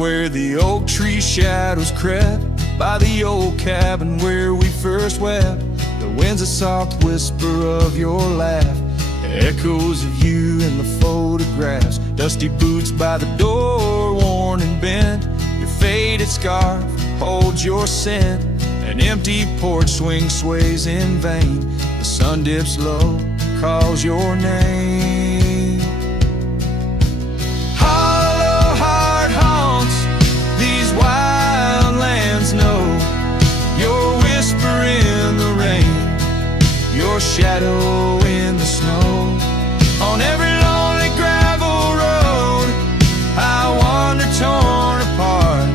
where the oak tree shadows crept, by the old cabin where we first wept. The wind's a soft whisper of your laugh, echoes of you in the photographs. Dusty boots by the door, worn and bent. Your faded scarf holds your scent. An empty porch swing sways in vain. The sun dips low, calls your name. Hollow heart haunts these wild lands know. Your whisper in the rain, your shadow in the snow. On every lonely gravel road I wander torn apart.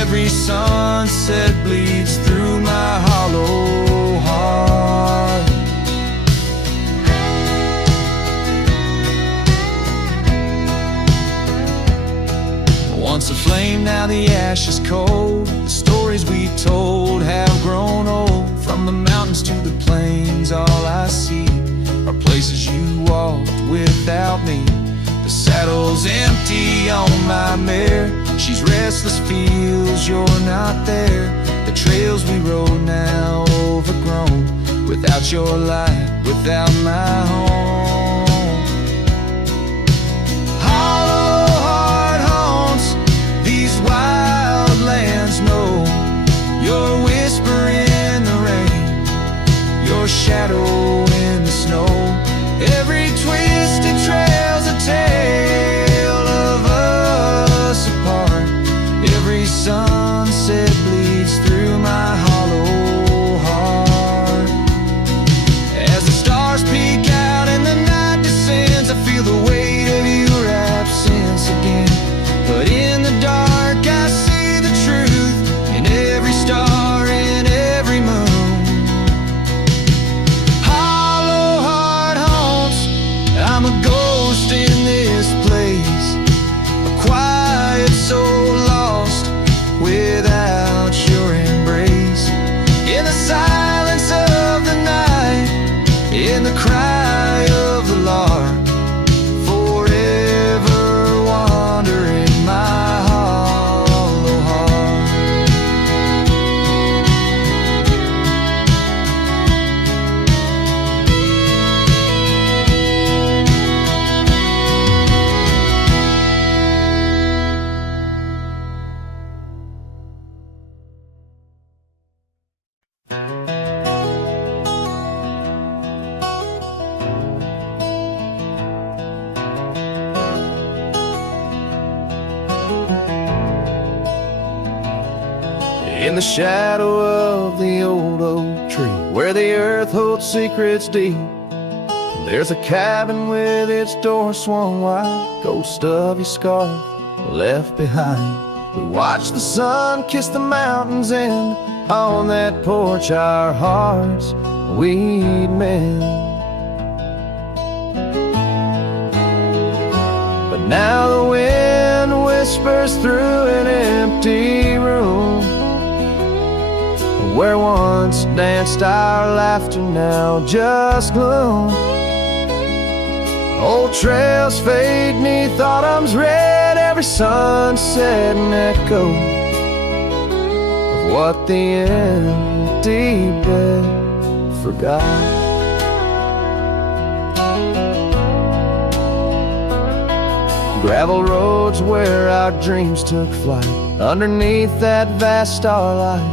Every sunset bleeds through my hollow heart. Once a flame, now the ash is cold. The stories we told have grown old. From the mountains to the plains, all I see are places you walked without me. The saddle's empty on my mare. She's restless, feels you're not there. The trails we rode now overgrown. Without your light, without my home. Hollow heart haunts these wild lands know. Your whisper in the rain, your shadow in the snow. Every twisted trail's a tale of us apart. Every sunset bleeds through my hollow heart. As the stars peek out and the night descends, I feel the weight of your absence again. But in the dark I see the truth in every star, in every moon. Hollow heart haunts, I'm a ghost in this place, a quiet soul lost without your embrace. In the silence of the night, in the cry of the lark, forever wandering my hollow heart. In the shadow of the old oak tree, where the earth holds secrets deep, there's a cabin with its door swung wide, ghost of your scarf left behind. We watch the sun kiss the mountains, and on that porch our hearts we'd mend. But now the wind whispers through an empty room, where once danced our laughter, now just gloom. Old trails fade neath autumn's red, every sunset an echo of what the empty bed forgot. Gravel roads where our dreams took flight, underneath that vast starlight.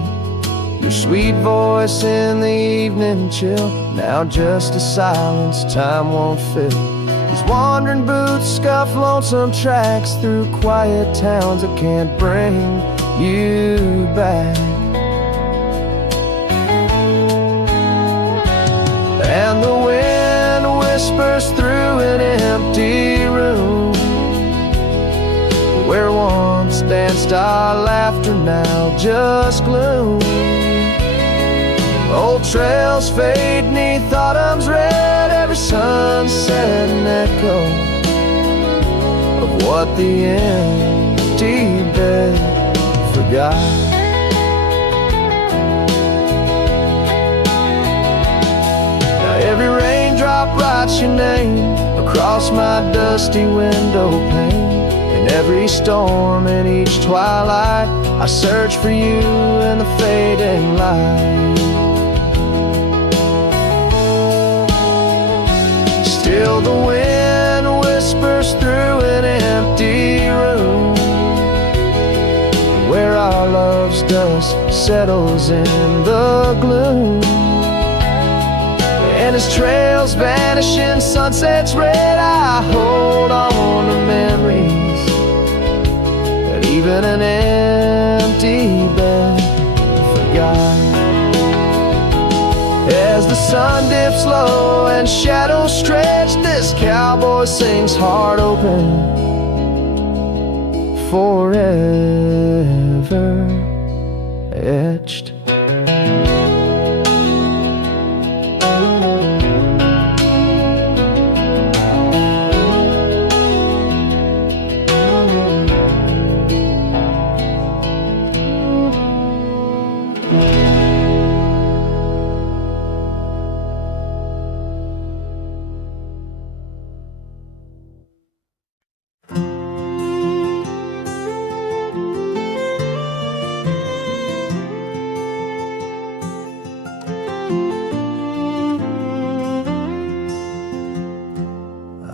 Your sweet voice in the evening chill, now just a silence time won't fill. These wandering boots scuff lonesome tracks through quiet towns that can't bring you back. And the wind whispers through an empty room, where once danced our laughter, now just gloom. Old trails fade neath autumn's red, every sunset an echo of what the empty bed forgot. Now every raindrop writes your name across my dusty window pane, and every storm and each twilight, I search for you in the fading light. Still the wind whispers through an empty room, where our love's dust settles in the gloom. And as trails vanish in sunset's red, I hold on to memories that even an empty bed forgot. As the sun dips low and shadows stretch, this cowboy sings heart open, forever etched.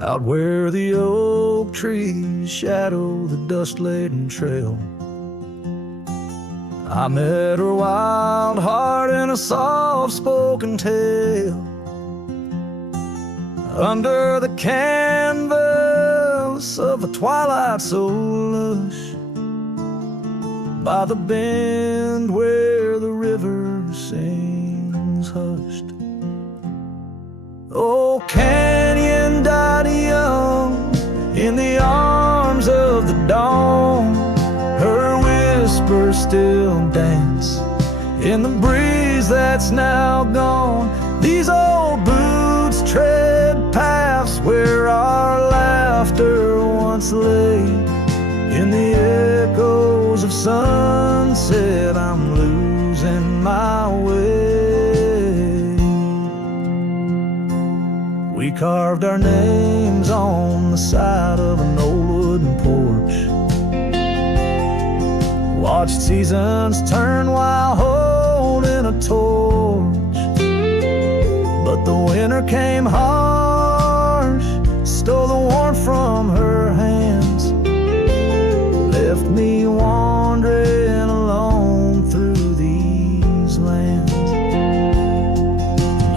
Out where the oak trees shadow the dust-laden trail, I met her wild heart in a soft-spoken tale. Under the canvas of a twilight so lush, by the bend where the river sings hushed. Oh, canyon died young in the arms of the dawn. Her whispers still dance in the breeze that's now gone. These old boots tread paths where our laughter once lay. In the echoes of sunset, I'm losing my way. We carved our names on the side of an old wooden porch, watched seasons turn while holding a torch. But the winter came harsh, stole the warmth from her hands, left me wandering alone through these lands.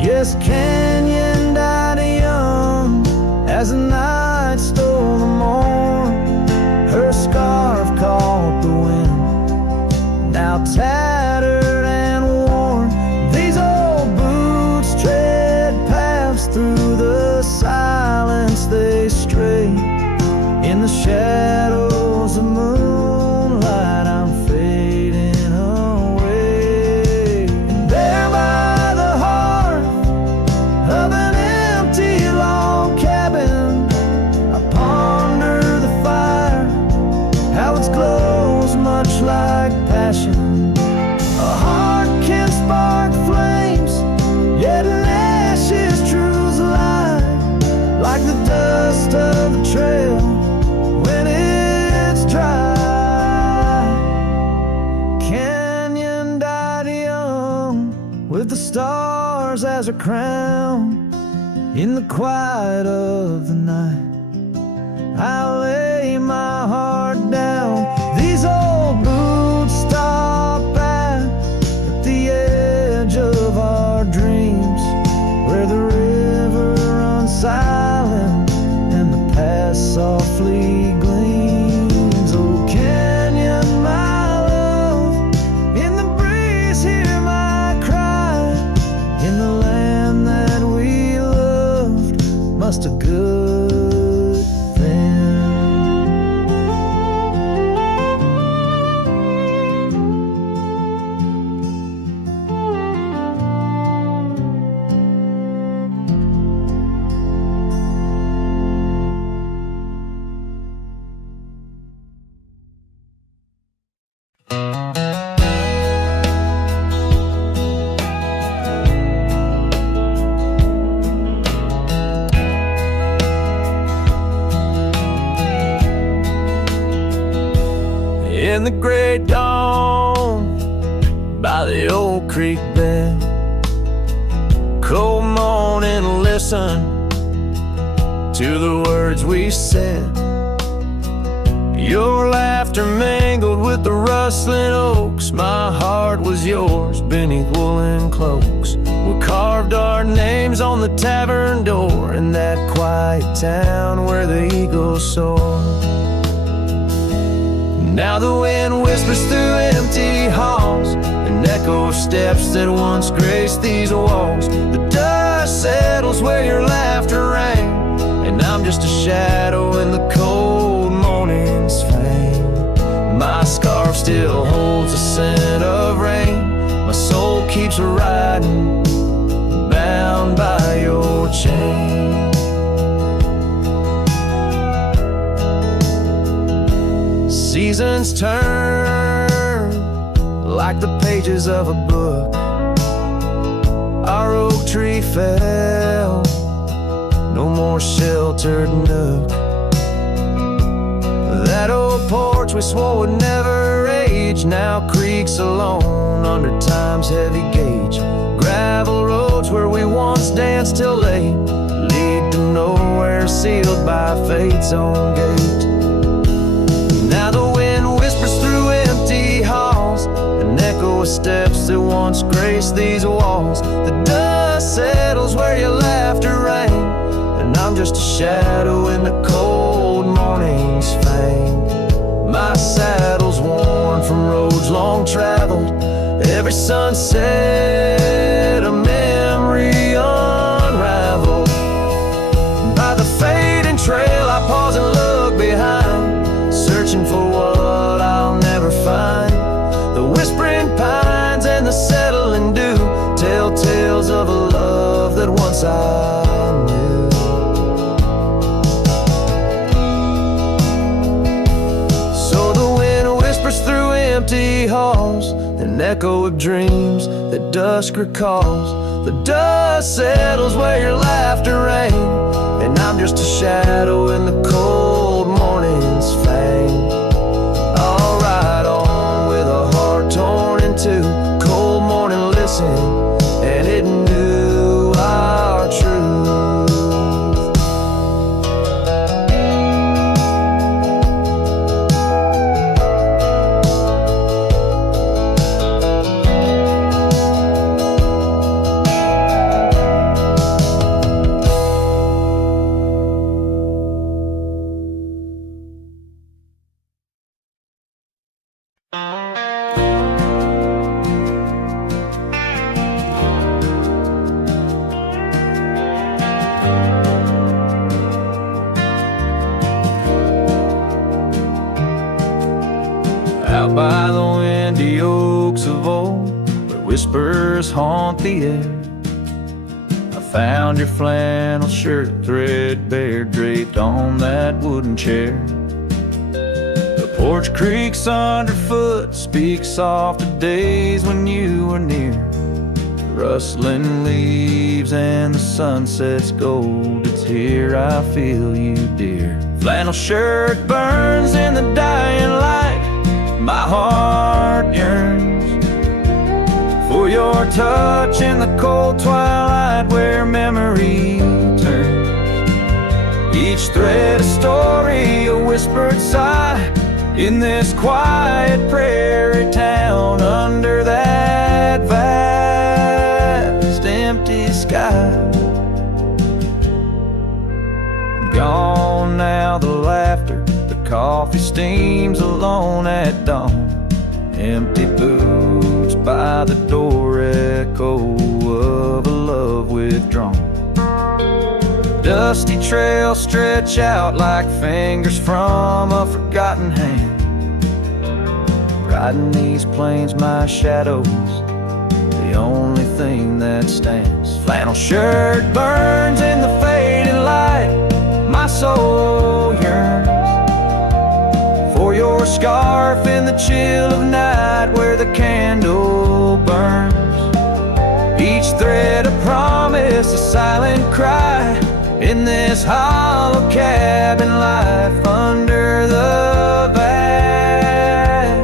Yes, canyon died young as the night stole the morn. Her scarf caught the wind, now tattered and worn. These old boots tread paths through the silence they stray. In the shadows of moonlight, I'm fading away. And there by the hearth of an empty log cabin, I ponder the fire, how its glows much like passion. A heart can spark flames, yet in ashes truths lie, like the dust of the trail when it's dry. Canyon died young with the stars as her crown. In the quiet of the night, I lay my heart down. These old boots stop at the edge of our dreams, where the river runs silent and the past softly gleams. Oh, canyon, my love, in the breeze hear my cry. In the land that we loved, must a good thing. in the gray dawn by the old creek bed. Cold morning, listen to the words we said. Your laughter mingled with the rustling oaks. My heart was yours beneath woolen cloaks. We carved our names on the tavern door in that quiet town where the eagles soar. Now the wind whispers through empty halls, an echo of steps that once graced these walls. The dust settles where your laughter rang, and I'm just a shadow in the cold morning's fame. My scarf still holds the scent of rain. My soul keeps riding, bound by your chain. Seasons turn like the pages of a book. Our oak tree fell, no more sheltered nook. That old porch we swore would never age now creaks alone under time's heavy gauge. Gravel roads where we once danced till late lead to nowhere, sealed by fate's own gate. Now the wind whispers through empty halls, an echo of steps that once graced these walls. The dust settles where your laughter rang, and I'm just a shadow in the cold morning's fame. My saddle's worn from roads long traveled, every sunset a memory unraveled. By the fading trail I pause and look behind, searching for what I'll never find. The whispering pines and the settling dew tell tales of a love that once I knew. So the wind whispers through empty halls, an echo of dreams that dusk recalls. The dust settles where your laughter rang, and I'm just a shadow in the cold morning's fang. I'll ride on with a heart torn in two. Cold morning listened, and it knew our truth. Out by the windy oaks of old, where whispers haunt the air, I found your flannel shirt threadbare draped on that wooden chair. The porch creaks underfoot, speaks soft of days when you were near. The rustling leaves and the sunset's gold, it's here I feel you, dear. Flannel shirt burns in the dying light, my heart yearns for your touch in the cold twilight where memory turns. Each thread a story, a whispered sigh, in this quiet prairie town under that vast empty sky. Gone now the laughter, the coffee steams alone at dawn. Empty boots by the door, echo of a love withdrawn. Dusty trails stretch out like fingers from a forgotten hand. Riding these plains, my shadow's the only thing that stands. Flannel shirt burns in the fading light, my soul yearns for your scarf in the chill of night where the candle burns. Each thread a promise, a silent cry, in this hollow cabin life under the vast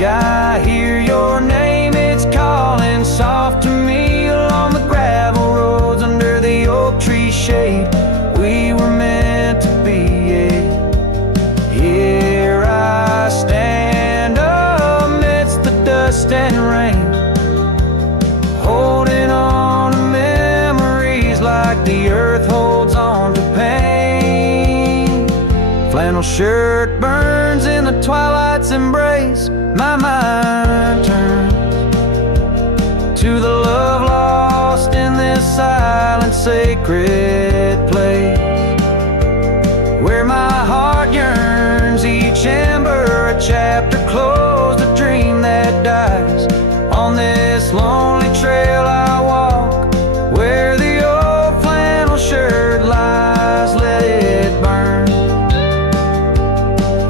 sky, hear your name, it's calling soft to me. Along the gravel roads under the oak tree shade, we were meant to be, yeah. Here I stand amidst the dust and rain, holding on to memories like the earth holds on to pain. Flannel shirt burns in the twilight's embrace, my mind turns to the love lost in this silent, sacred place, where my heart yearns, each ember a chapter closed, a dream that dies. On this lonely trail I walk, where the old flannel shirt lies, let it burn,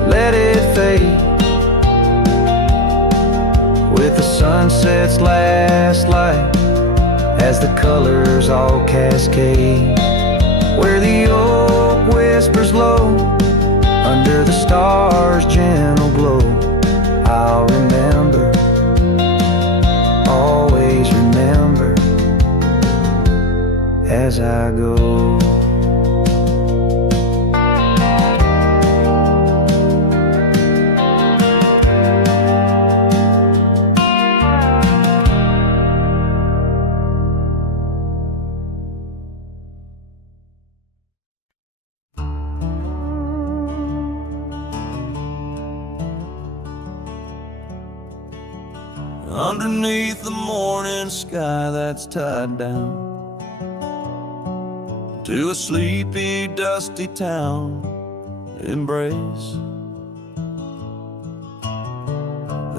let it fade, with the sunset's last light, as the colors all cascade, where the oak whispers low, under the stars' gentle glow. I'll remember, always remember, as I go. Underneath the morning sky that's tied down to a sleepy, dusty town, Immerse.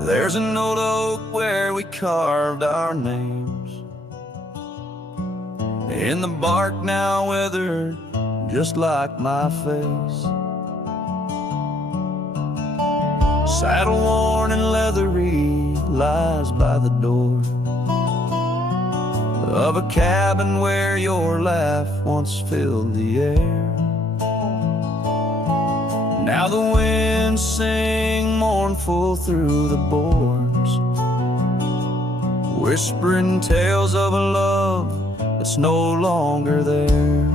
There's an old oak where we carved our names, in the bark now weathered just like my face. Saddle worn and leathery lies by the door of a cabin where your laugh once filled the air. Now the winds sing mournful through the boards, whispering tales of a love that's no longer there.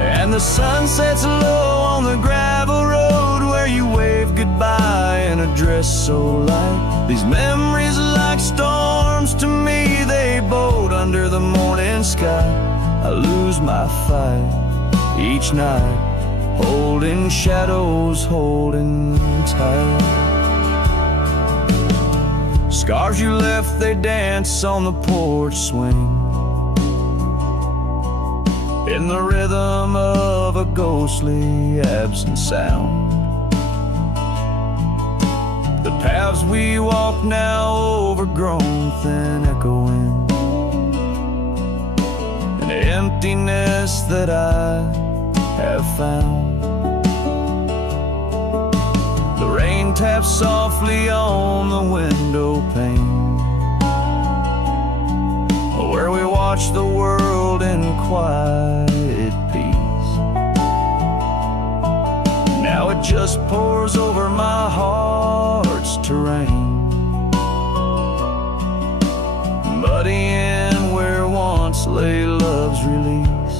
And the sun sets low on the gravel road where you wave goodbye in a dress so light. These memories are like storms to me, they boat under the morning sky. I lose my fight each night, holding shadows, holding tight. Scars you left, they dance on the porch swing, in the rhythm of a ghostly absent sound. The paths we walk now overgrown, thin echoing, an emptiness that I have found. The rain taps softly on the window pane, where we watch the world in quiet peace. Now it just pours over my heart's terrain, muddying where once lay love's release.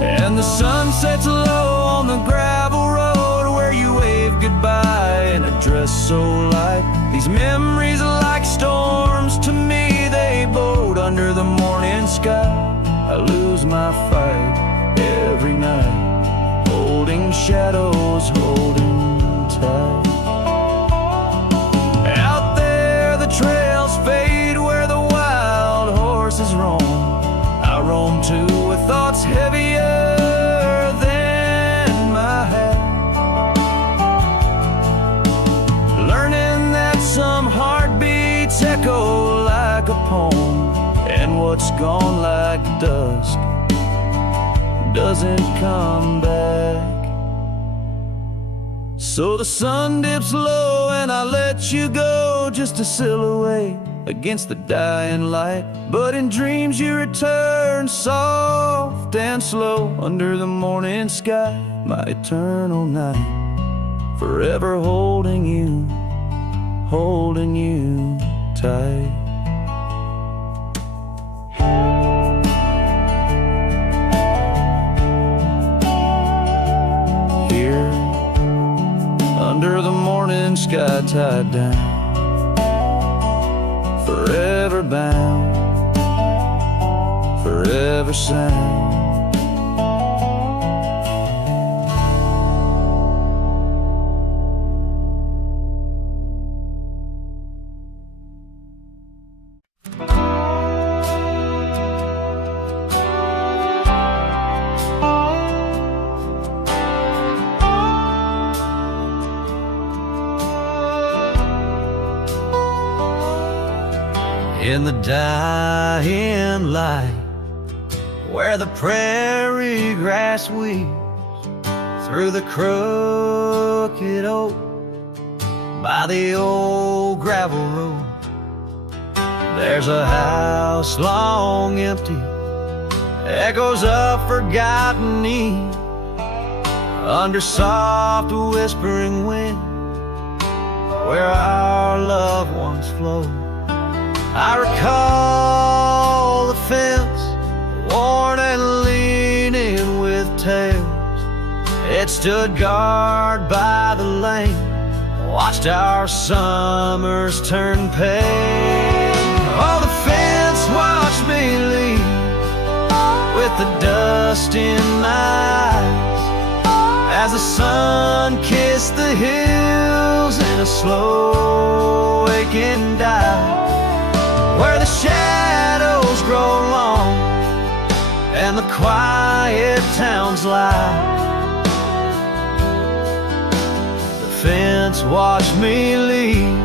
And the sun sets low on the gravel road where you wave goodbye in a dress so light. These memories are like storms to me, they boat under the morning sky. I lose my fight every night, holding shadows, holding tight. Out there the trails fade where the wild horses roam. I roam too with thoughts heavier than my head, learning that some heartbeats echo like a poem, and what's gone like dusk doesn't come back. So the sun dips low and I let you go, just a silhouette against the dying light. But in dreams you return, soft and slow, under the morning sky, my eternal night. forever holding you tight. Here, under the morning sky tied down, forever bound, forever sound. In the dying light, where the prairie grass weaves through the crooked oak by the old gravel road, there's a house long empty, echoes of forgotten eve under soft whispering wind, where our loved ones flow. I recall the fence, worn and leaning with tails. It stood guard by the lane, watched our summers turn pale. Oh, the fence watched me leave with the dust in my eyes as the sun kissed the hills in a slow waking dive, where the shadows grow long and the quiet towns lie. The fence watched me leave,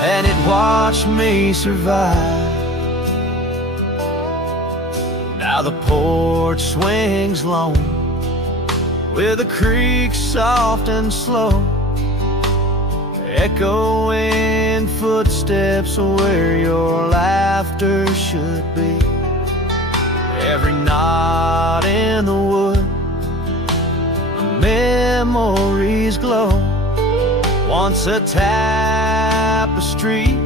and it watched me survive. Now the porch swings lone, with the creek soft and slow, echoing footsteps where your laughter should be. Every knot in the wood, memories glow. Once a tapestry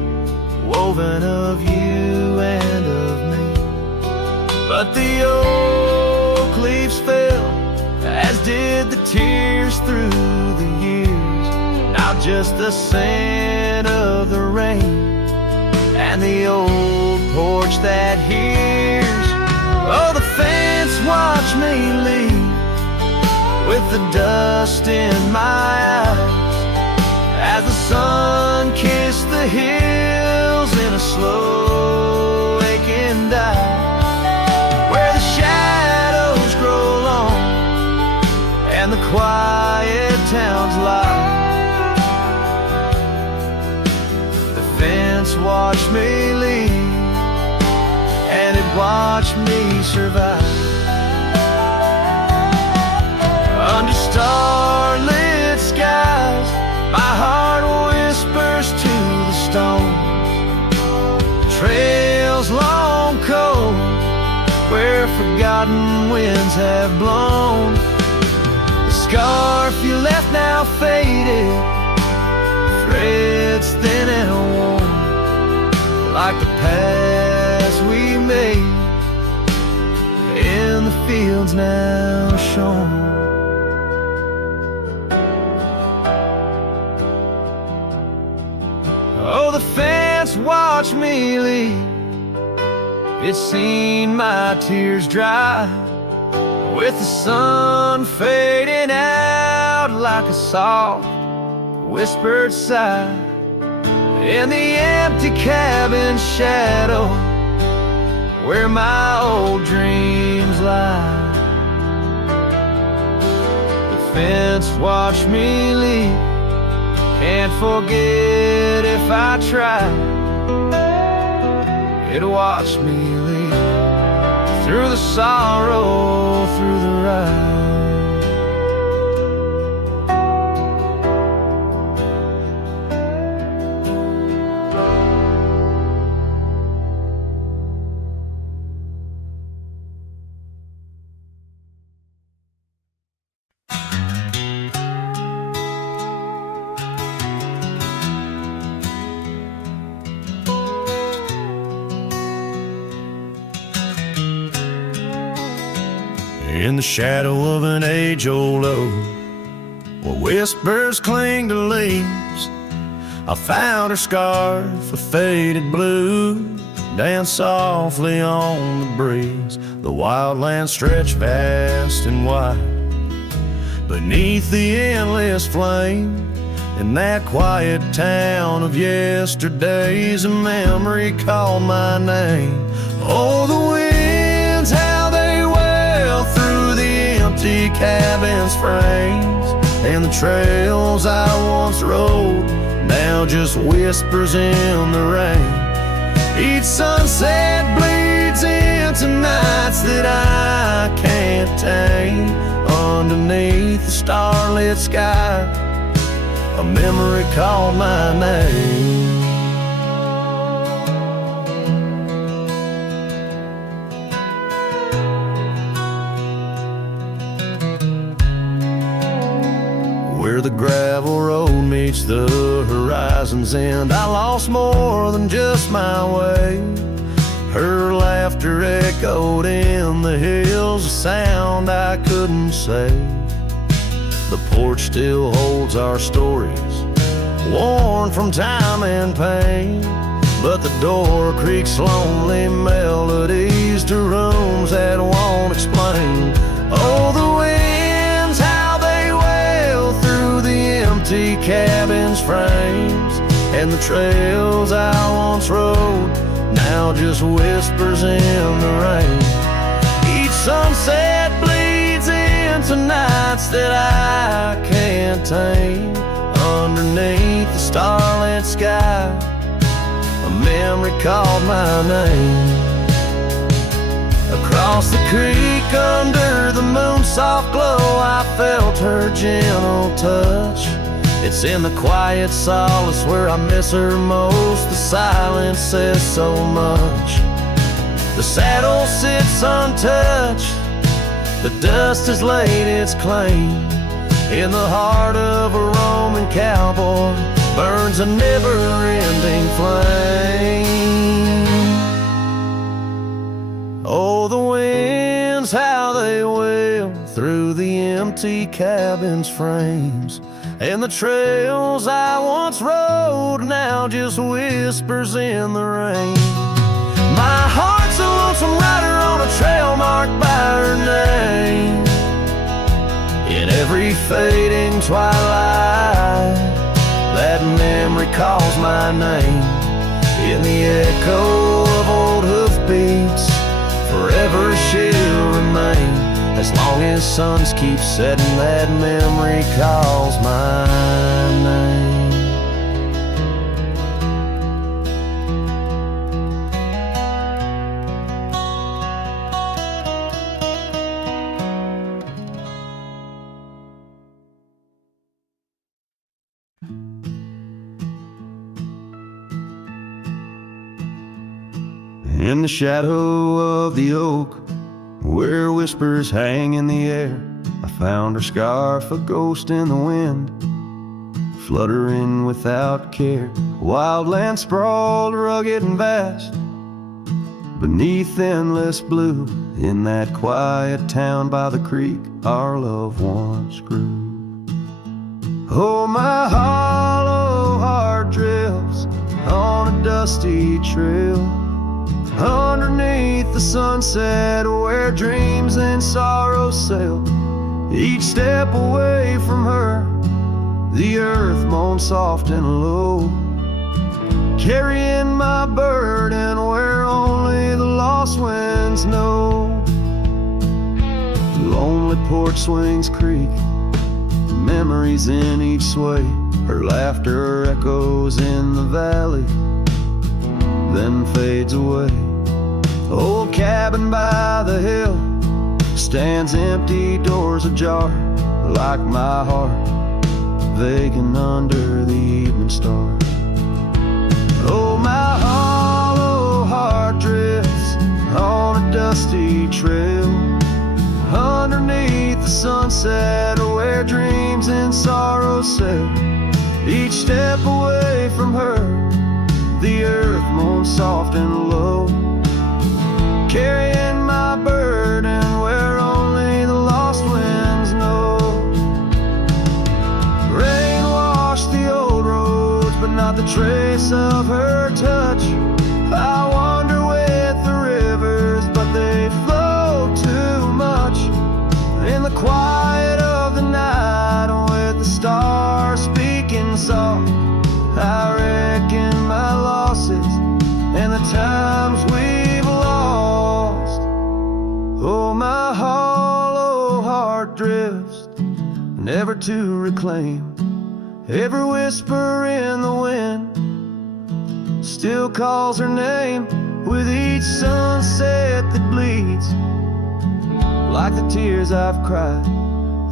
woven of you and of me. But the oak leaves fell, as did the tears through the years. Now just the scent of the rain and the old porch that hears. Oh, the fence watched me leave with the dust in my eyes as the sun kissed the hills in a slow waking dive, where the shadows grow long and the quiet towns lie. The fence watched me leave, and it watched me survive. Under starlit skies, my heart whispers to the stone. Trails long cold, where forgotten winds have blown. The scarf you left now faded, threads thin and worn, like the paths we made in the fields now shown. Oh, the fence watched me leave, it's seen my tears dry, with the sun fading out like a soft whispered sigh. In the empty cabin shadow, where my old dreams lie, the fence watched me leave, can't forget if I try. It watched me leave, through the sorrow, through the ride. In the shadow of an age-old oak, where whispers cling to leaves, I found her scarf of faded blue, dance softly on the breeze. The wildlands stretch vast and wide beneath the endless flame. In that quiet town of yesterdays, a memory called my name. Oh, the winds, how they wail through the empty cabin's frames, and the trails I once rode, now just whispers in the rain. Each sunset bleeds into nights that I can't tame. Underneath the starlit sky, a memory called my name. Where the gravel road meets the horizon's end, I lost more than just my way. Her laughter echoed in the hills, a sound I couldn't say. The porch still holds our stories, worn from time and pain, but the door creaks lonely melodies to rooms that won't explain. Oh, the winds, how they wail through the empty cabin's frames, and the trails I once rode, now just whispers in the rain. Each sunset bleeds into nights that I can't tame. Underneath the starlit sky, a memory called my name. Across the creek under the moon's soft glow, I felt her gentle touch. It's in the quiet solace where I miss her most. The silence says so much. The saddle sits untouched, the dust has laid its claim. In the heart of a Roman cowboy burns a never-ending flame. Oh, the winds, how they wail through the empty cabin's frames, and the trails I once rode, now just whispers in the rain. My heart's a lonesome rider on a trail marked by her name. In every fading twilight, that memory calls my name. In the echo of old hoofbeats, forever she'll remain. As long as suns keep setting, that memory calls my name. In the shadow of the oak, where whispers hang in the air, I found her scarf, a ghost in the wind, fluttering without care. Wildland sprawled, rugged and vast, beneath endless blue. In that quiet town by the creek, our love once grew. Oh, my hollow heart drifts on a dusty trail, underneath the sunset where dreams and sorrow sail. Each step away from her, the earth moans soft and low, carrying my burden where only the lost winds know. Lonely porch swings creak, memories in each sway. Her laughter echoes in the valley, then fades away. Old cabin by the hill stands empty, doors ajar, like my heart vacant under the evening star. Oh, my hollow heart drifts on a dusty trail, underneath the sunset where dreams and sorrow sail. Each step away from her, the earth moans soft and low, carrying my burden where only the the trace of her touch. I wander with the rivers, but they flow too much. In the quiet of the night, with the stars speaking soft, I reckon my losses and the times we've lost. Oh, my hollow heart drifts, never to reclaim. Every whisper in the wind still calls her name. With each sunset that bleeds like the tears I've cried,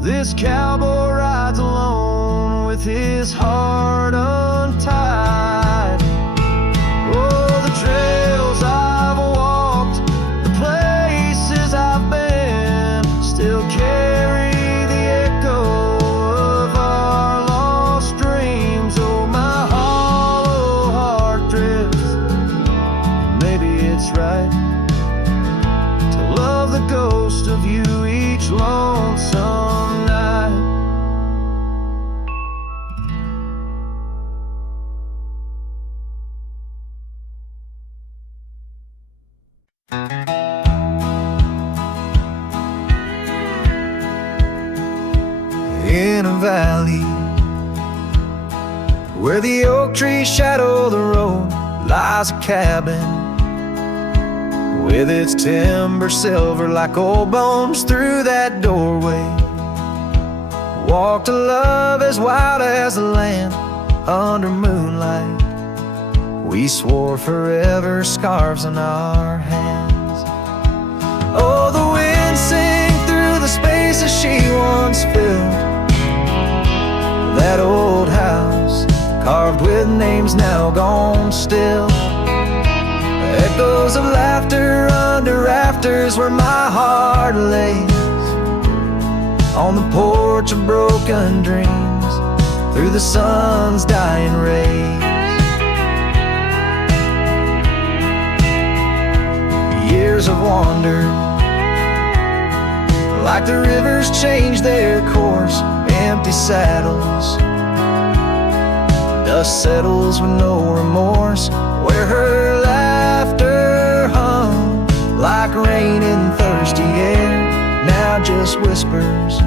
this cowboy rides alone with his heart untied. Oh, the trails I've walked, the places I've been, still carry the echo of our lost dreams. Oh, my hollow heart drifts, maybe it's right to love the ghost of you each lonesome night. In a valley where the oak trees shadow the road lies a cabin with its timber silver like old bones. Through that doorway walked a love as wild as the land under moonlight. We swore forever, scarves on our hands. Oh, the wind sang through the spaces she once filled. That old house carved with names now gone still. Echoes of laughter under rafters where my heart lays. On the porch of broken dreams through the sun's dying rays. Years have wandered like the rivers change their course. Empty saddles, dust settles with no remorse. Where her laughter hung like rain in thirsty air, now just whispers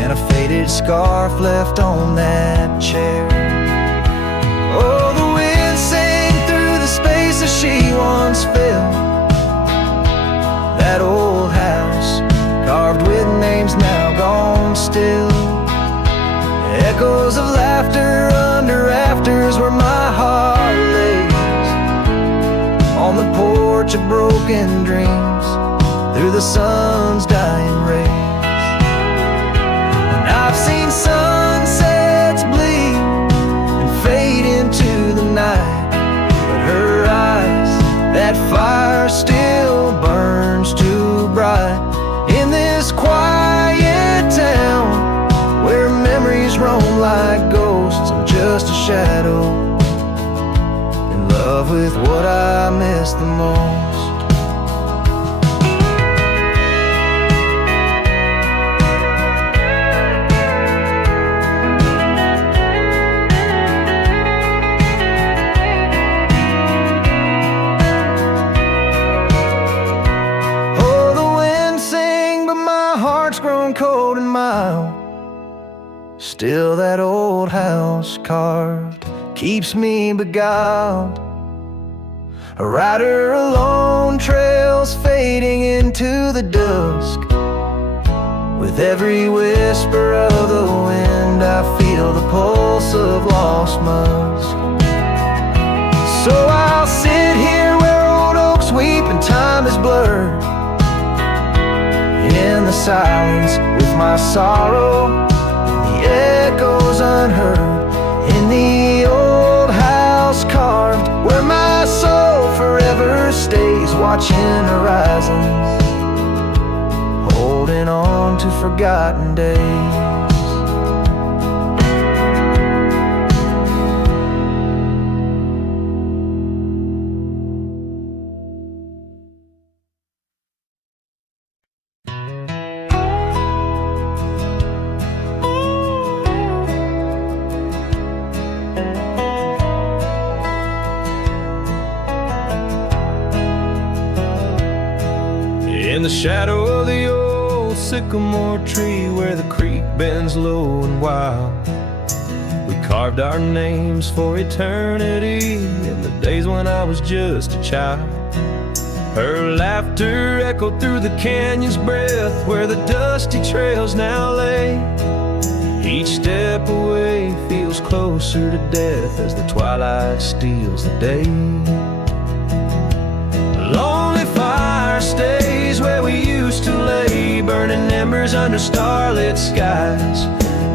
and a faded scarf left on that chair. Oh, the wind sang through the spaces she once filled. That old house carved with names now gone still. Echoes of laughter under rafters where my heart lays. On the porch of broken dreams through the sun's dying rays. And I've seen sunsets bleed and fade into the night, but her eyes, that fire still burns too bright. In this quiet town where memories roam like ghosts, I'm just a shadow in love with what I miss the most. Oh, the wind sang, but my heart's grown cold and mild. Still that old house carved keeps me beguiled. A rider alone, trails fading into the dusk. With every whisper of the wind, I feel the pulse of lost musk. So I'll sit here where old oaks weep and time is blurred. In the silence with my sorrow, echoes unheard. In the old house carved where my soul forever stays. Watching horizons, holding on to forgotten days. shadow of the old sycamore tree where the creek bends low and wild. We carved our names for eternity in the days when I was just a child. Her laughter echoed through the canyon's breath where the dusty trails now lay. Each step away feels closer to death as the twilight steals the day. Lonely fire stays where we used to lay, burning embers under starlit skies.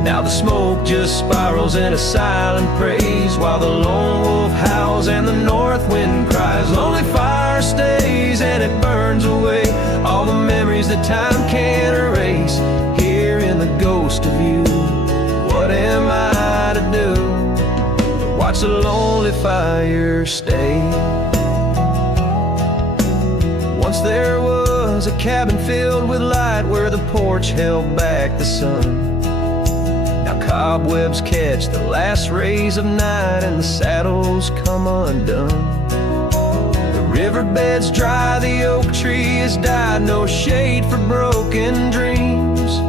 Now the smoke just spirals in a silent praise while the lone wolf howls and the north wind cries. Lonely fire stays and it burns away all the memories that time can't erase. Here in the ghost of you, what am I to do? Watch the lonely fire stay. Once there was a cabin filled with light where the porch held back the sun. Now cobwebs catch the last rays of night and the saddles come undone. The riverbed's dry, the oak tree has died, no shade for broken dreams.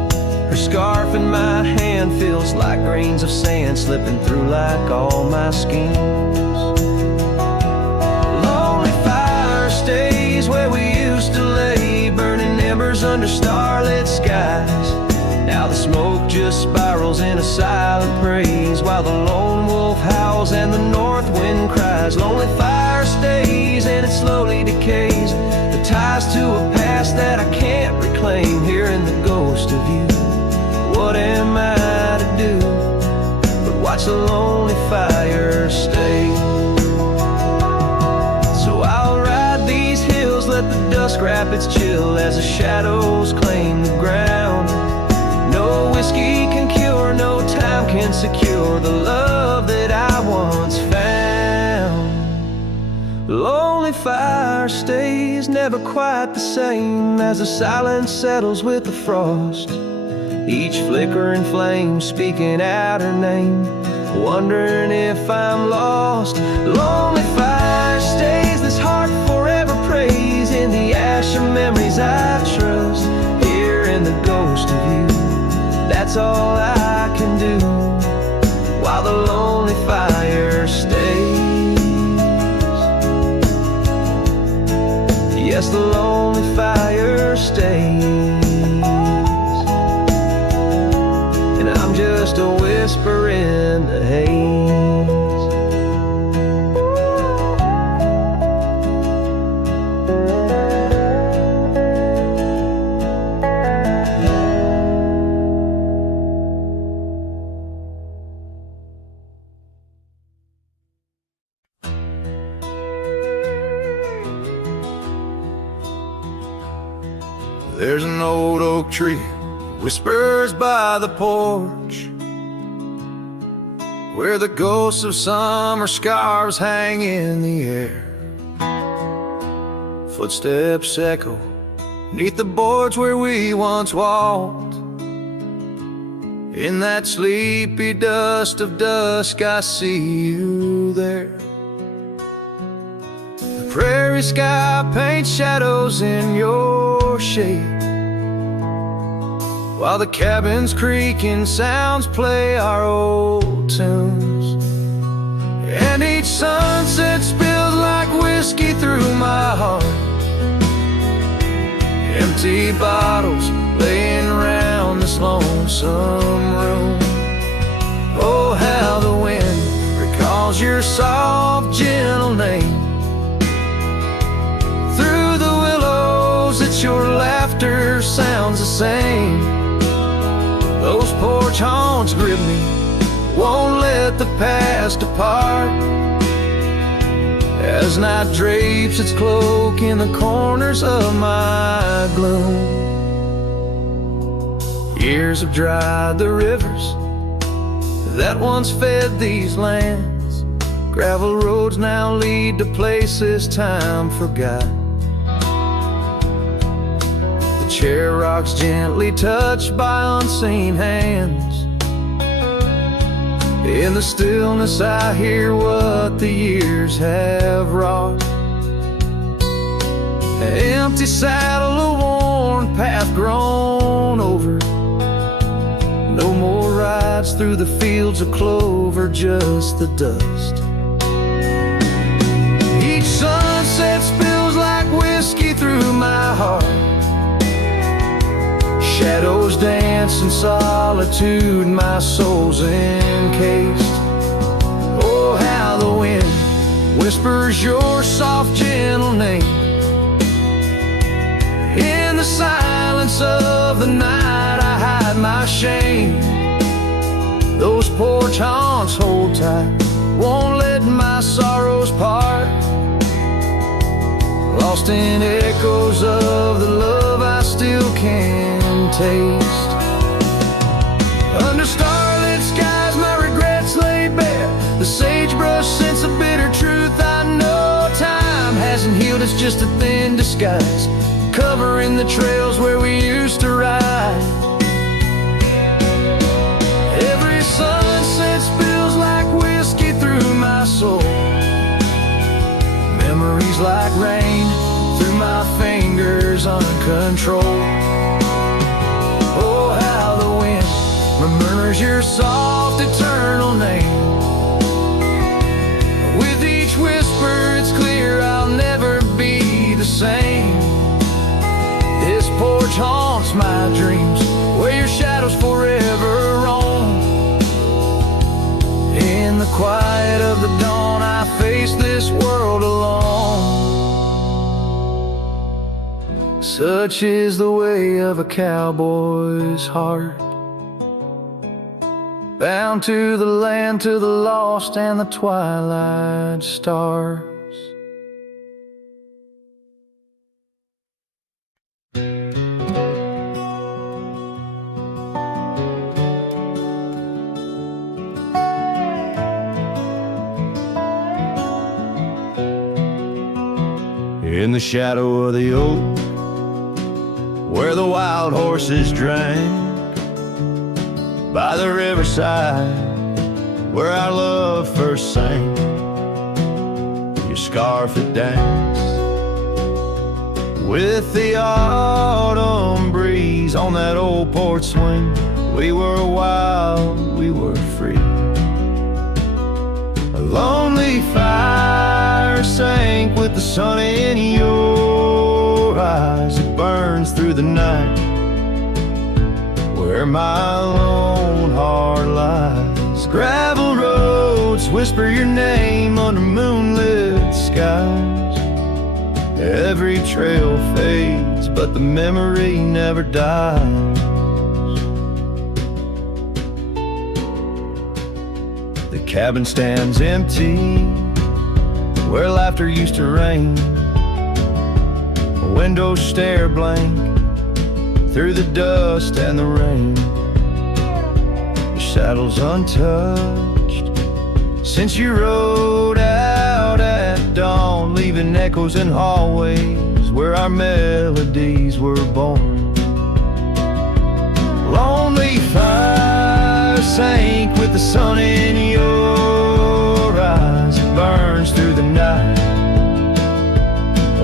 Her scarf in my hand feels like grains of sand slipping through like all my schemes. Lonely fire stays where we used to lay, burning embers under starlit skies. Now the smoke just spirals in a silent praise while the lone wolf howls and the north wind cries. Lonely fire stays and it slowly decays, the ties to a past that I can't reclaim. Here in the ghost of you, what am I to do but watch the lonely fire stay? So I'll ride these hills, let the dusk wrap its chill as the shadows claim the ground. No whiskey can cure, no time can secure the love that I once found. Lonely fire stays, never quite the same as the silence settles with the frost. Each flickering flame speaking out her name, wondering if I'm lost. Lonely fire stays, this heart forever prays in the ash of memories I trust. Here in the ghost of you, that's all I can do while the lonely fire stays. Yes, the lonely fire stays, and I'm just a whisper in the haze. There's an old oak tree, whispers by the porch, where the ghosts of summer scarves hang in the air. Footsteps echo neath the boards where we once walked. In that sleepy dust of dusk, I see you there. The prairie sky paints shadows in your shape, while the cabin's creaking sounds play our old tunes. And each sunset spills like whiskey through my heart. Empty bottles laying around this lonesome room. Oh, how the wind recalls your soft, gentle name. Through the willows, it's your laughter sounds the same. Those porch haunts grip me, won't let the past depart. As night drapes its cloak in the corners of my gloom. Years have dried the rivers that once fed these lands. Gravel roads now lead to places time forgot. The chair rocks gently touched by unseen hands. In the stillness I hear what the years have wrought. An empty saddle, a worn through the fields of clover, just the dust. Each sunset spills like whiskey through my heart. Shadows dance in solitude, my soul's encased. Oh, how the wind whispers your soft, gentle name. In the silence of the night, I hide my shame. Those porch haunts hold tight, won't let my sorrows part. Lost in echoes of the love I still can taste. Under starlit skies, my regrets lay bare. The sagebrush scents a bitter truth I know. Time hasn't healed, it's just a thin disguise, covering the trails where we used to ride. Every sunset spills like whiskey through my soul. Memories like rain through my fingers uncontrolled. Oh, how the wind murmurs your soft eternal name. With each whisper it's clear I'll never be the same. This porch haunts my dreams, where your shadows forever roam. In the quiet of the dawn, I face this world alone. Such is the way of a cowboy's heart, bound to the land, to the lost and the twilight stars. In the shadow of the oak, where the wild horses drank, by the riverside, where our love first sank, your scarf it danced with the autumn breeze on that old porch swing. We were wild, we were free. A lonely fire sank with the sun in your eyes. It burns through the night where my lone heart lies. Gravel roads whisper your name under moonlit skies. Every trail fades, but the memory never dies. The cabin stands empty, where laughter used to reign. Windows stare blank through the dust and the rain. The saddle's untouched since you rode out at dawn, leaving echoes in hallways where our melodies were born. Lonely fire sank with the sun in your eyes. It burns through the night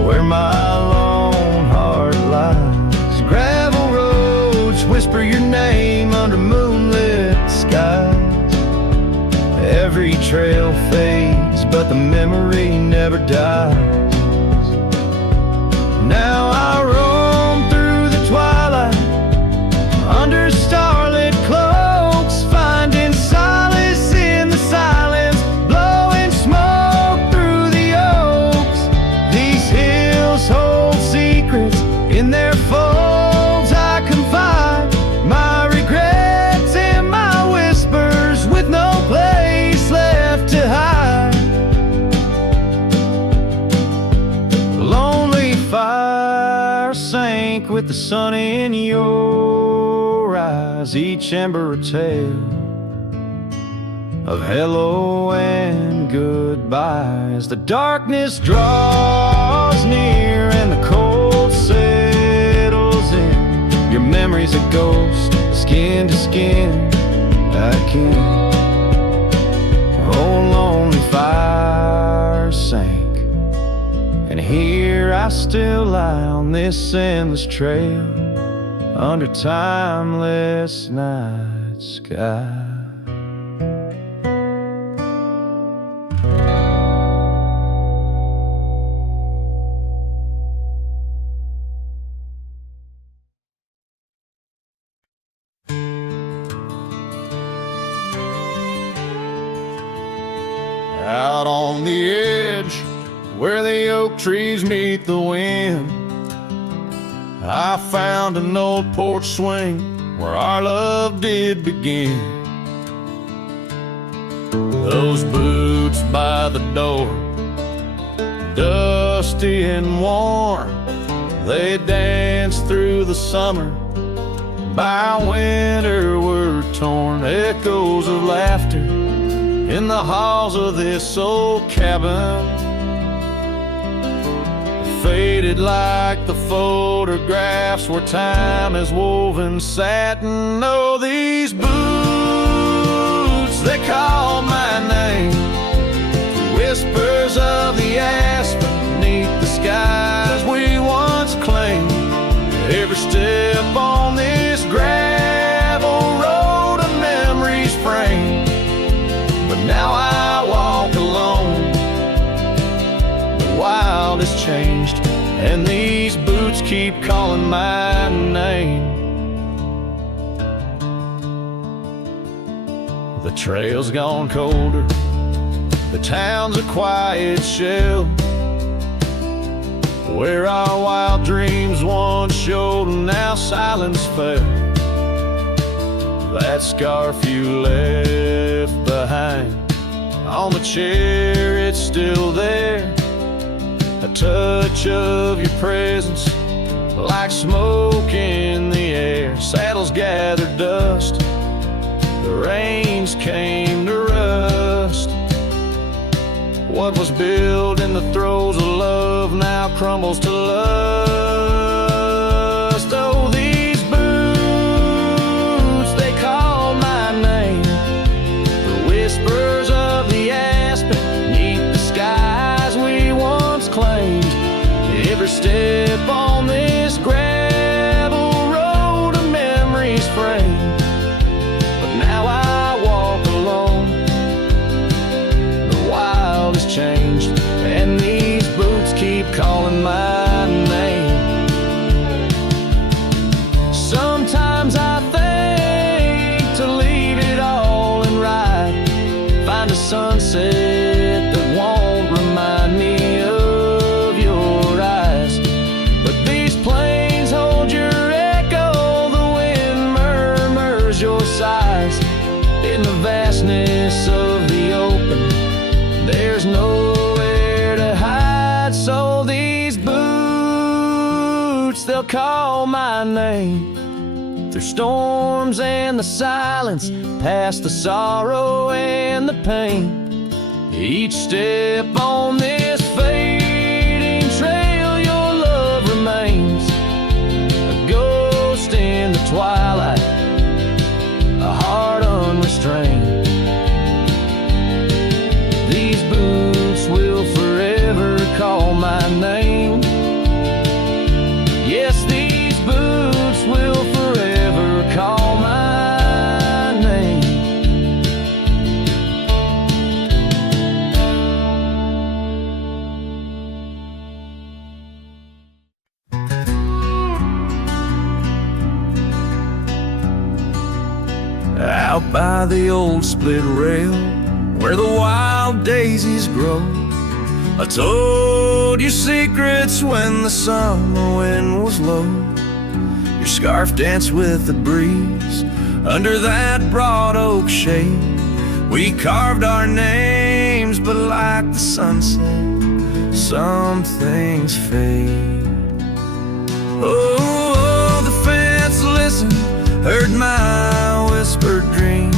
where my lone heart lies. Gravel roads whisper your name under moonlit skies. Every trail fades, but the memory never dies. Now I roam through the twilight under starlit cloaks, finding solace in the silence, blowing smoke through the oaks. These hills hold secrets in their folds. I confide my regrets and my whispers with no place left to hide. The lonely fire sank with the sun in your eyes. Each ember a tale of hello and goodbye. As the darkness draws near and the cold settles in, your memory's a ghost, skin to skin I can. Oh, lonely fire sank, and here I still lie on this endless trail under timeless night sky. where the oak trees meet the wind. I found an old porch swing where our love did begin. Those boots by the door, dusty and warm, they danced through the summer, by winter were torn. Echoes of laughter in the halls of this old cabin, faded like the photographs where time has woven satin. Oh, these boots, they call my name, whispers of the aspen beneath the skies we once claimed. Every step on this gravel road a memory's frame, but now I walk alone. The wild has changed, and these boots keep calling my name. The trail's gone colder, the town's a quiet shell, where our wild dreams once showed and now silence fell. That scarf you left behind on the chair, it's still there. A touch of your presence like smoke in the air. Saddles gathered dust, the rains came to rust. What was built in the throes of love now crumbles to lust. Oh, these boots, they call my name, the whispers of the aspen beneath the skies we once claimed. Every step on this gravel road a memory's frame, but now I walk alone. The wild has changed, and these boots keep calling my name. Sometimes I think to leave it all and ride, find a sunset that won't remind me of your eyes. But these plains hold your echo, the wind murmurs your sighs. In the vastness of the open, there's nowhere to hide. So these boots, they'll call my name, through storms and the silence, past the sorrow and the pain. Each step on this fading trail, your love remains, a ghost in the twilight, a heart unrestrained. These boots will forever call my name. Yes, these boots will forever call my name. Out by the old split rail, where the wild daisies grow, I told you secrets when the summer wind was low. Your scarf danced with the breeze under that broad oak shade. We carved our names, but like the sunset, some things fade. Oh, the fence listened, heard my whispered dreams,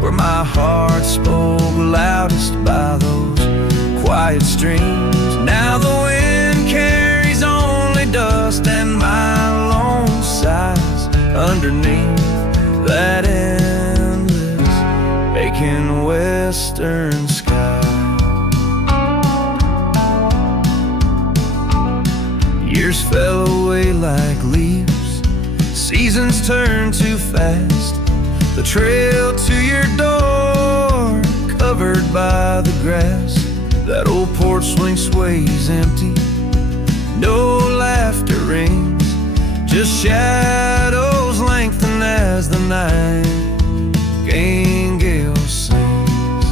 where my heart spoke loudest by those quiet streams. Now the wind carries only dust, and my lone sighs underneath that endless aching western sky. Years fell away like leaves, seasons turned too fast. The trail to your door, covered by the grass. That old porch swing sways empty, no laughter rings, just shadows lengthen as the nightingale sings.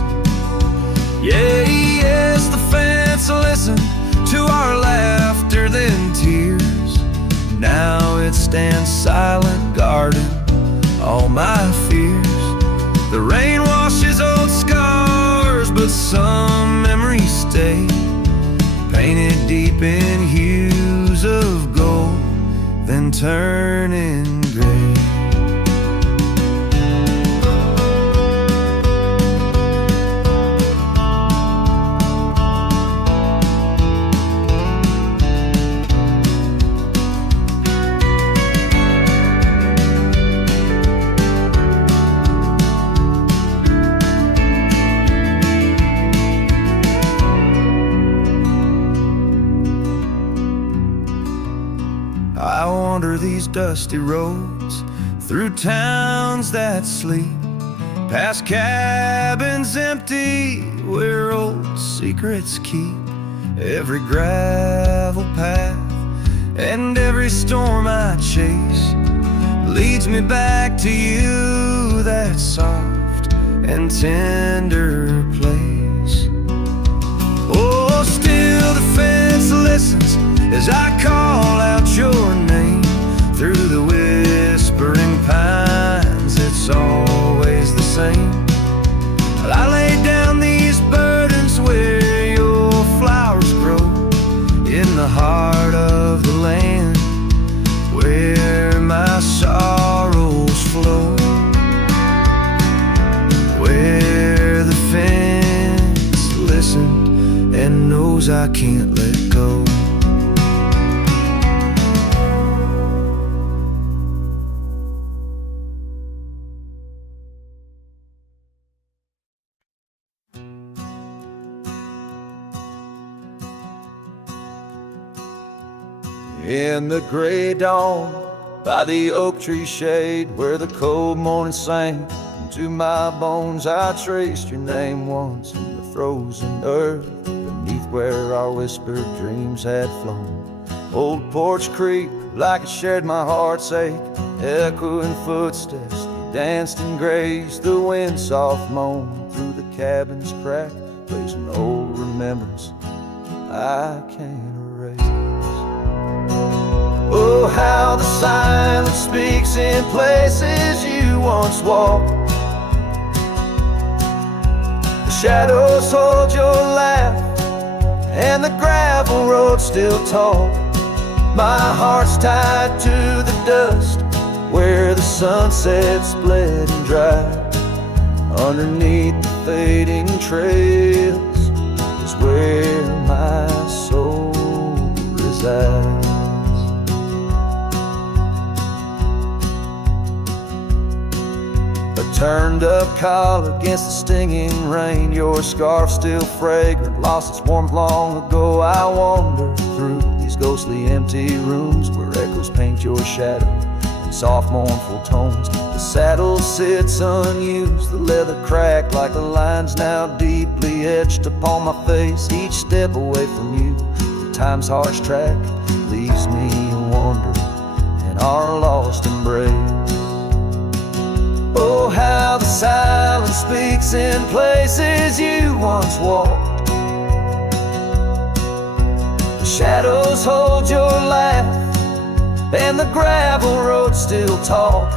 Yeah, yes, the fence listened, Now it stands silent, guarding all my fears. The rain washes old scars, but some memories stay, painted deep in hues of gold, then turning gray. I wander these dusty roads through towns that sleep, past cabins empty where old secrets keep. Every gravel path and every storm I chase leads me back to you, that soft and tender place. Oh, still the fence listens as I call out your name through the whispering pines. It's always the same. I lay down these burdens where your flowers grow, in the heart of the land where my sorrows flow, where the fence listened and knows I can't let go. In the gray dawn, by the oak tree shade, where the cold morning sank into my bones, I traced your name once in the frozen earth, beneath where our whispered dreams had flown. Old Porch Creek, like it shared my heart's ache, echoing footsteps, they danced and grazed. The wind soft moan through the cabin's crack, plays an old remembrance I can't erase. Oh, how the silence speaks in places you once walked. The shadows hold your laugh, and the gravel road still talk. My heart's tied to the dust, where the sunset split and dried. Underneath the fading trails is where my soul resides. Turned up collar against the stinging rain, your scarf still fragrant, lost its warmth long ago. I wander through these ghostly empty rooms where echoes paint your shadow in soft mournful tones. The saddle sits unused, the leather cracked like the lines now deeply etched upon my face. Each step away from you, the time's harsh track leaves me wandering in our lost embrace. Oh, how the silence speaks in places you once walked. The shadows hold your laugh, and the gravel road still talk.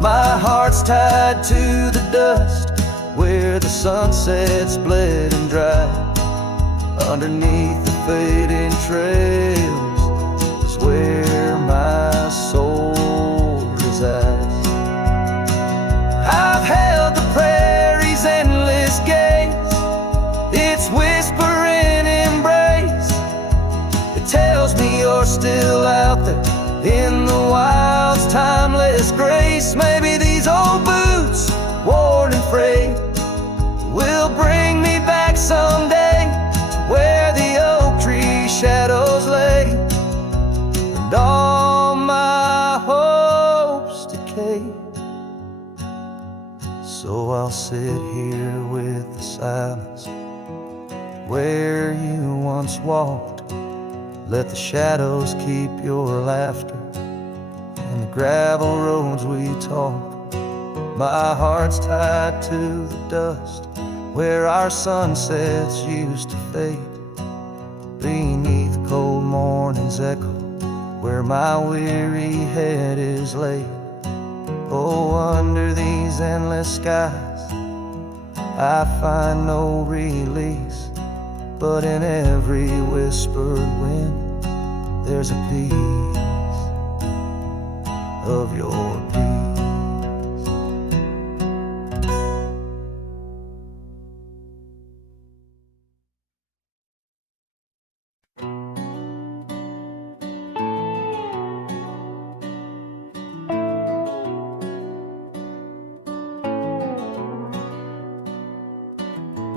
My heart's tied to the dust, where the sunset split and dried. Underneath the fading trails is where my soul resides. I've held the prairie's endless gaze, its whispering embrace. It tells me you're still out there in the wild's timeless grace. Maybe these old boots, worn and frayed, will bring me back someday to where the oak tree shadows lay, and all my hopes decay. So I'll sit here with the silence where you once walked. Let the shadows keep your laughter and the gravel roads we talk. My heart's tied to the dust, where our sunsets used to fade. Beneath cold morning's echo where my weary head is laid. Oh, under these endless skies I find no release, but in every whispered wind there's a piece of your peace.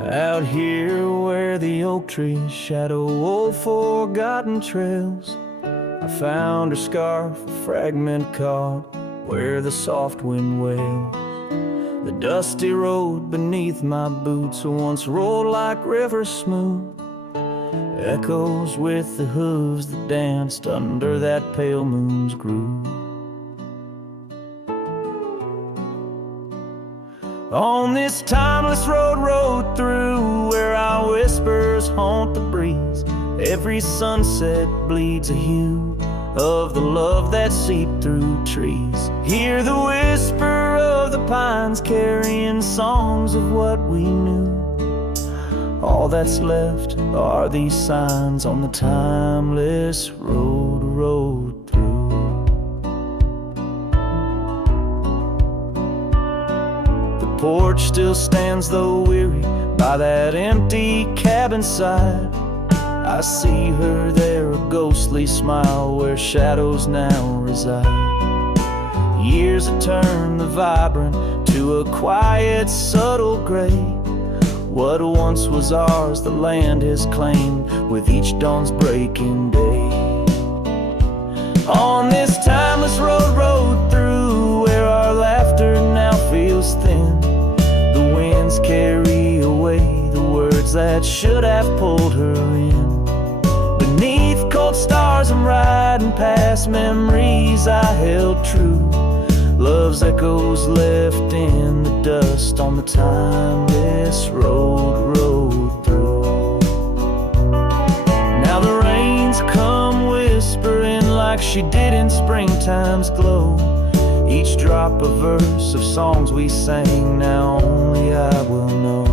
Out here where the oak trees shadow old forgotten trails, I found her scarf, a fragment caught where the soft wind wails. The dusty road beneath my boots once rolled like rivers smooth, echoes with the hooves that danced under that pale moon's groove. On this timeless road rode through, where our whispers haunt the breeze, every sunset bleeds a hue of the love that seeped through trees. Hear the whisper of the pines carrying songs of what we knew. All that's left are these signs on the timeless road rode through. Porch still stands though weary by that empty cabin side. I see her there, a ghostly smile where shadows now reside. Years have turned the vibrant to a quiet, subtle gray. What once was ours, the land has claimed with each dawn's breaking day. On this timeless road rode through, where our laughter now feels thin. Winds carry away the words that should have pulled her in. Beneath cold stars I'm riding past memories I held true. Love's echoes left in the dust on the timeless road rode through. Now the rains come whispering like she did in springtime's glow. Each drop a verse of songs we sang, now only I will know.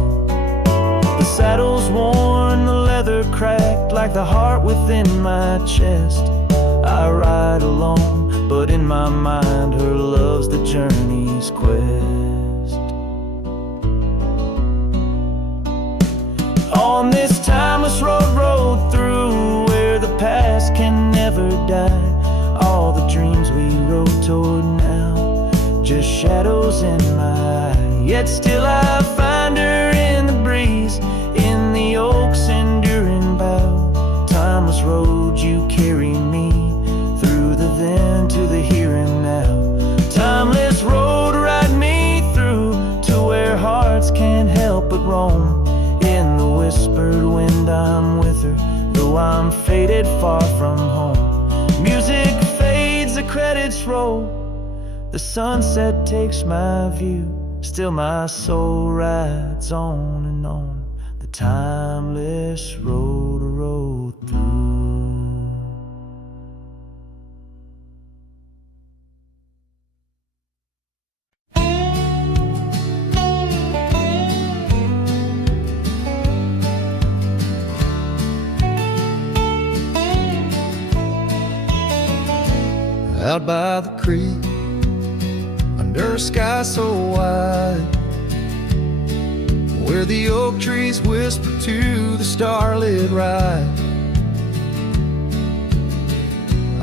The saddle's worn, the leather cracked, like the heart within my chest. I ride alone, but in my mind her love's the journey's quest. On this timeless road rode through, where the past can never die. All the dreams we rode toward now, just shadows in my eye. Yet still I find her in the breeze, in the oak's enduring bough. Timeless road, you carry me through the then to the here and now. Timeless road, ride me through to where hearts can't help but roam. In the whispered wind I'm with her, though I'm faded far from home. Music fades, the credits roll, the sunset takes my view. Still my soul rides on and on, the timeless road rode through. Out by the creek, under a sky so wide, where the oak trees whisper to the starlit ride,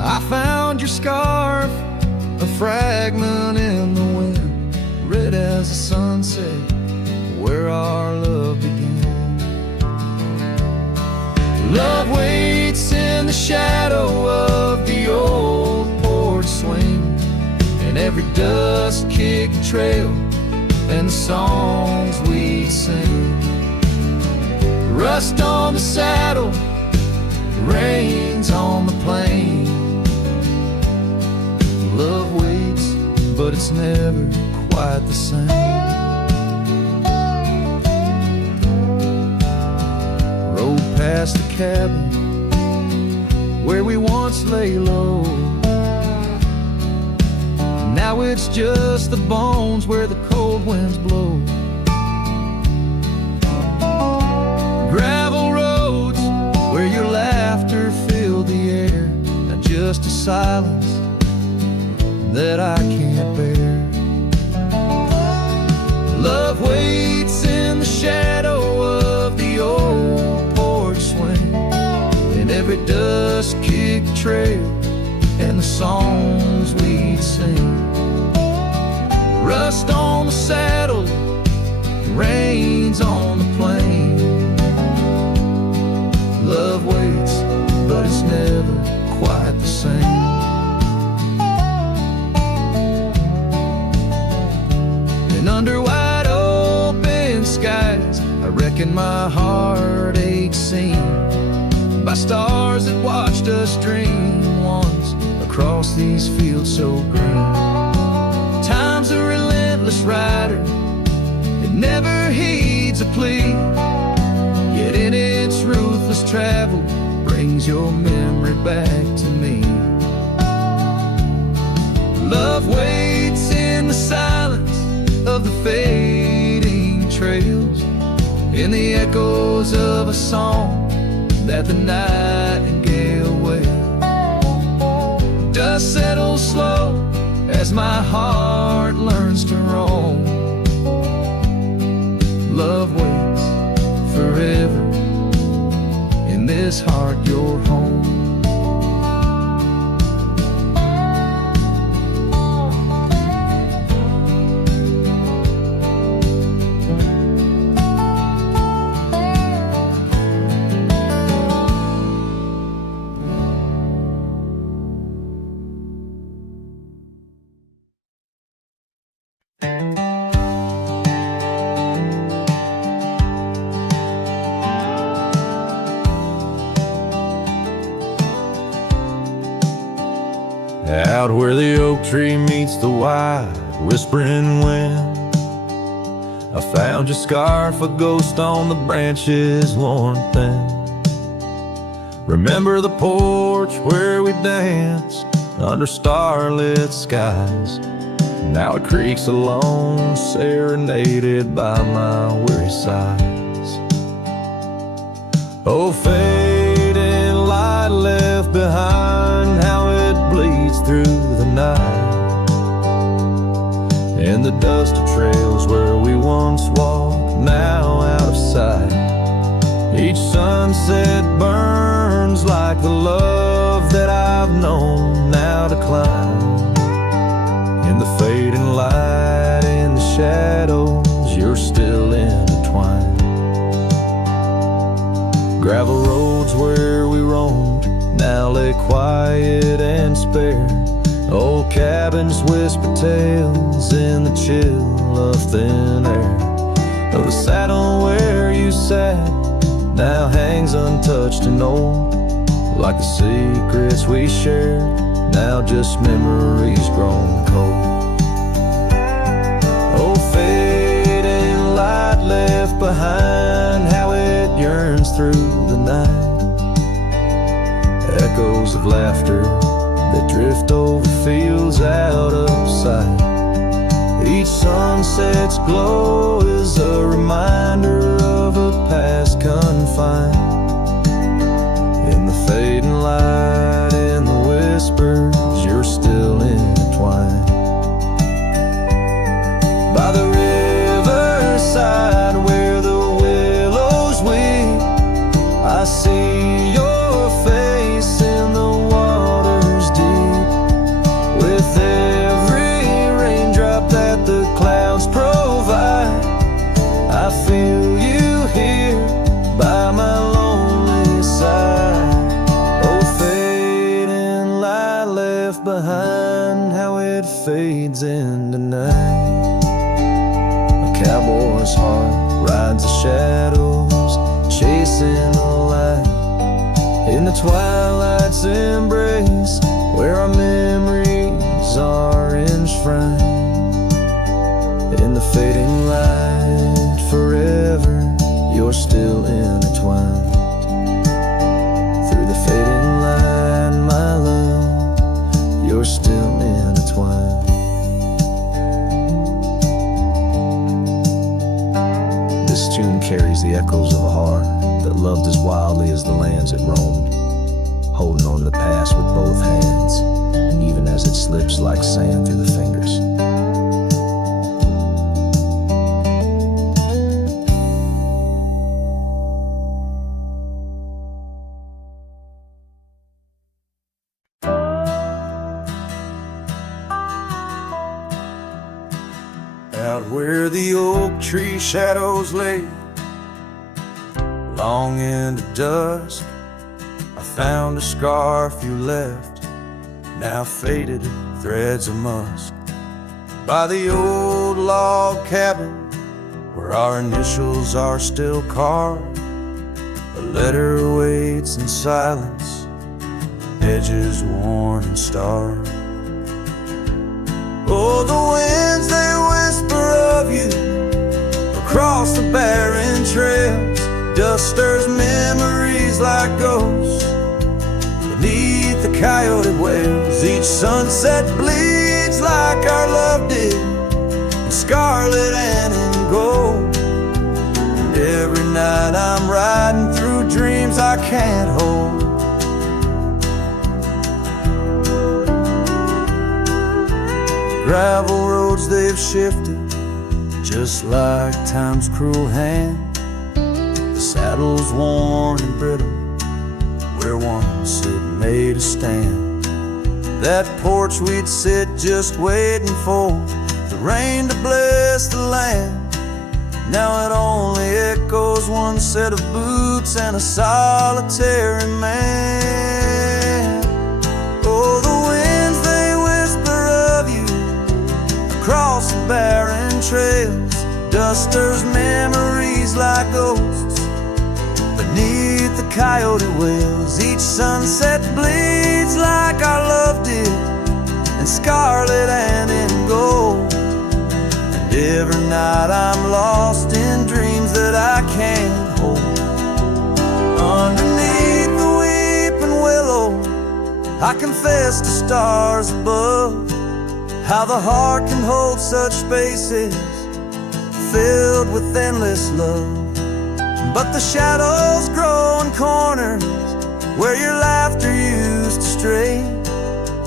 I found your scarf, a fragment in the wind, red as the sunset, where our love began. Love waits in the shadow of the old porch swing, and every dust-kicked trail and the songs we sing. Rust on the saddle, rains on the plain. Love waits, but it's never quite the same. Rode past the cabin where we once lay low. Now it's just the bones where the cold winds blow. Gravel roads where your laughter filled the air. Not just a silence that I can't bear. Love waits in the shadow of the old porch swing, and every dust-kicked trail and the songs we'd sing. Rust on the saddle, rains on the plain. Love waits, but it's never quite the same. And under wide open skies, I reckon my heart aches seen by stars that watched us dream once across these fields so green. Time's a relentless rider, it never heeds a plea, yet in its ruthless travel brings your memory back to me. Love waits in the silence of the fading trails, in the echoes of a song that the nightingale wails. Dust settles slow as my heart learns to roam. Love waits forever, in this heart your home. Out where the oak tree meets the wide whispering wind, I found your scarf, a ghost on the branches worn thin. Remember the porch where we danced under starlit skies? Now it creaks alone, serenaded by my weary sighs. Oh, fading light left behind, how it bleeds through the night, and the dusty trails where we once walked, now out of sight. Each sunset burns like the love that I've known now decline. In the fading light, in the shadows, you're still intertwined. Gravel roads where we roamed now lay quiet and spare. Old cabins whisper tales in the chill of thin air. Oh, the saddle where you sat now hangs untouched and old, like the secrets we shared, now just memories grown cold. Oh, fading light left behind, how it yearns through the night. Echoes of laughter that drift over fields out of sight. Each sunset's glow is a reminder of a past confined. In the fading light, in the whispers, you're still intertwined. By the riverside where the willows weep, I see your face in the waters deep. With every raindrop that the clouds provide, I feel you here by my lonely side. Oh, fading light left behind, how it fades into night. A cowboy's heart rides the shadows, chasing the light. In the twilight's embrace, where our memories are enshrined. In the fading light, forever, you're still intertwined. Through the fading light, the echoes of a heart that loved as wildly as the lands it roamed, holding on to the past with both hands, even as it slips like sand through the fingers. Out where the oak tree shadows lay, long into dusk, I found a scarf you left, now faded threads of musk. By the old log cabin, where our initials are still carved, a letter waits in silence, edges worn and starved. Oh, the winds, they whisper of you across the barren trails. Dust stirs memories like ghosts beneath the coyote wails. Each sunset bleeds like our love did, in scarlet and in gold. And every night I'm riding through dreams I can't hold. Gravel roads, they've shifted just like time's cruel hand. The saddle's worn and brittle where once it made a stand. That porch we'd sit just waiting for the rain to bless the land. Now it only echoes one set of boots and a solitary man. Oh, the winds, they whisper of you across the barren trails. Dust stirs memories like ghosts beneath the coyote wails. Each sunset bleeds like our love did, in scarlet and in gold. And every night I'm lost in dreams that I can't hold. Underneath the weeping willow, I confess to stars above how the heart can hold such spaces filled with endless love. But the shadows grow in corners where your laughter used to stray,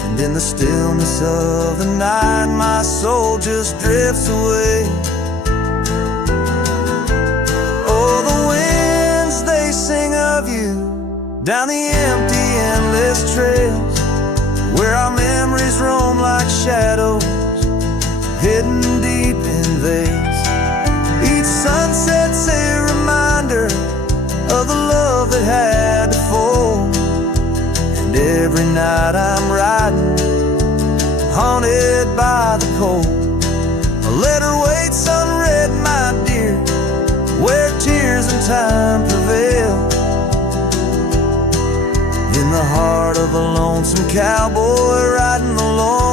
and in the stillness of the night my soul just drifts away. Oh, the winds, they sing of you down the empty, endless trails where our memories roam like shadows hidden deep in veils. Each sunset's a reminder of the love that had to fall. And every night I'm riding, haunted by the cold. A letter waits unread, my dear, where tears and time prevail. In the heart of a lonesome cowboy riding alone